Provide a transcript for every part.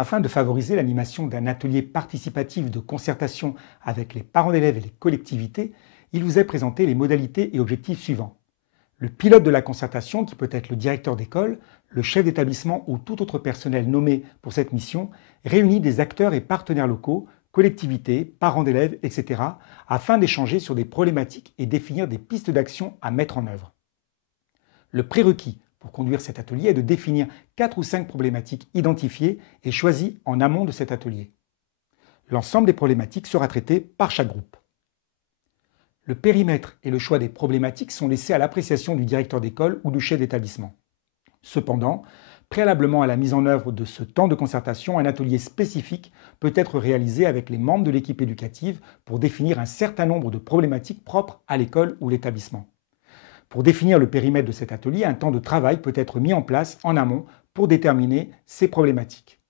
Afin de favoriser l'animation d'un atelier participatif de concertation avec les parents d'élèves et les collectivités, il vous est présenté les modalités et objectifs suivants. Le pilote de la concertation, qui peut être le directeur d'école, le chef d'établissement ou tout autre personnel nommé pour cette mission, réunit des acteurs et partenaires locaux, collectivités, parents d'élèves, etc., afin d'échanger sur des problématiques et définir des pistes d'action à mettre en œuvre. Le prérequis pour conduire cet atelier est de définir 4 ou 5 problématiques identifiées et choisies en amont de cet atelier. L'ensemble des problématiques sera traité par chaque groupe. Le périmètre et le choix des problématiques sont laissés à l'appréciation du directeur d'école ou du chef d'établissement. Cependant, préalablement à la mise en œuvre de ce temps de concertation, un atelier spécifique peut être réalisé avec les membres de l'équipe éducative pour définir un certain nombre de problématiques propres à l'école ou l'établissement. Pour définir le périmètre de cet atelier, un temps de travail peut être mis en place en amont pour déterminer ces problématiques.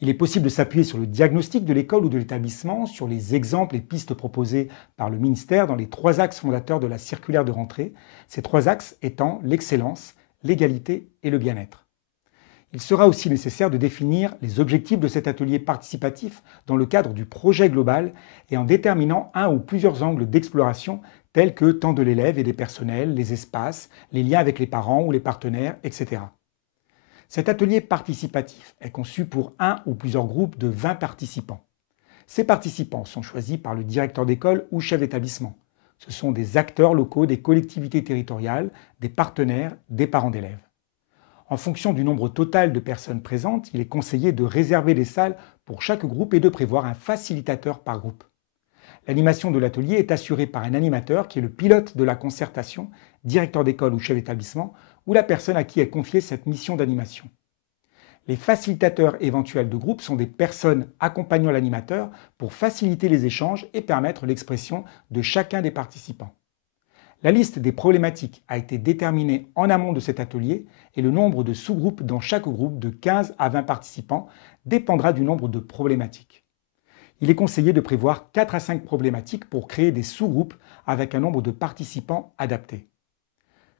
Il est possible de s'appuyer sur le diagnostic de l'école ou de l'établissement, sur les exemples et pistes proposées par le ministère dans les 3 axes fondateurs de la circulaire de rentrée, ces 3 axes étant l'excellence, l'égalité et le bien-être. Il sera aussi nécessaire de définir les objectifs de cet atelier participatif dans le cadre du projet global et en déterminant un ou plusieurs angles d'exploration tels que temps de l'élève et des personnels, les espaces, les liens avec les parents ou les partenaires, etc. Cet atelier participatif est conçu pour un ou plusieurs groupes de 20 participants. Ces participants sont choisis par le directeur d'école ou chef d'établissement. Ce sont des acteurs locaux des collectivités territoriales, des partenaires, des parents d'élèves. En fonction du nombre total de personnes présentes, il est conseillé de réserver des salles pour chaque groupe et de prévoir un facilitateur par groupe. L'animation de l'atelier est assurée par un animateur qui est le pilote de la concertation, directeur d'école ou chef d'établissement, ou la personne à qui est confiée cette mission d'animation. Les facilitateurs éventuels de groupe sont des personnes accompagnant l'animateur pour faciliter les échanges et permettre l'expression de chacun des participants. La liste des problématiques a été déterminée en amont de cet atelier et le nombre de sous-groupes dans chaque groupe de 15 à 20 participants dépendra du nombre de problématiques. Il est conseillé de prévoir 4 à 5 problématiques pour créer des sous-groupes avec un nombre de participants adapté.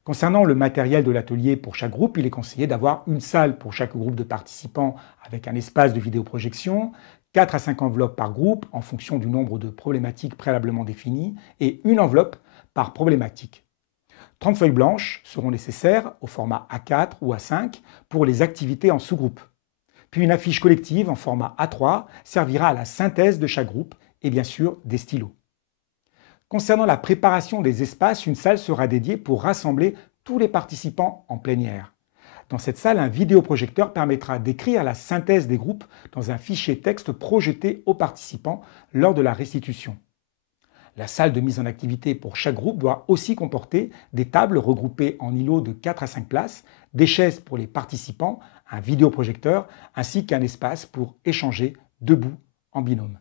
Concernant le matériel de l'atelier pour chaque groupe, il est conseillé d'avoir une salle pour chaque groupe de participants avec un espace de vidéoprojection, 4 à 5 enveloppes par groupe en fonction du nombre de problématiques préalablement définies et une enveloppe par problématique. 30 feuilles blanches seront nécessaires au format A4 ou A5 pour les activités en sous-groupe. Puis une affiche collective en format A3 servira à la synthèse de chaque groupe et bien sûr des stylos. Concernant la préparation des espaces, une salle sera dédiée pour rassembler tous les participants en plénière. Dans cette salle, un vidéoprojecteur permettra d'écrire la synthèse des groupes dans un fichier texte projeté aux participants lors de la restitution. La salle de mise en activité pour chaque groupe doit aussi comporter des tables regroupées en îlots de 4 à 5 places, des chaises pour les participants, un vidéoprojecteur ainsi qu'un espace pour échanger debout en binôme.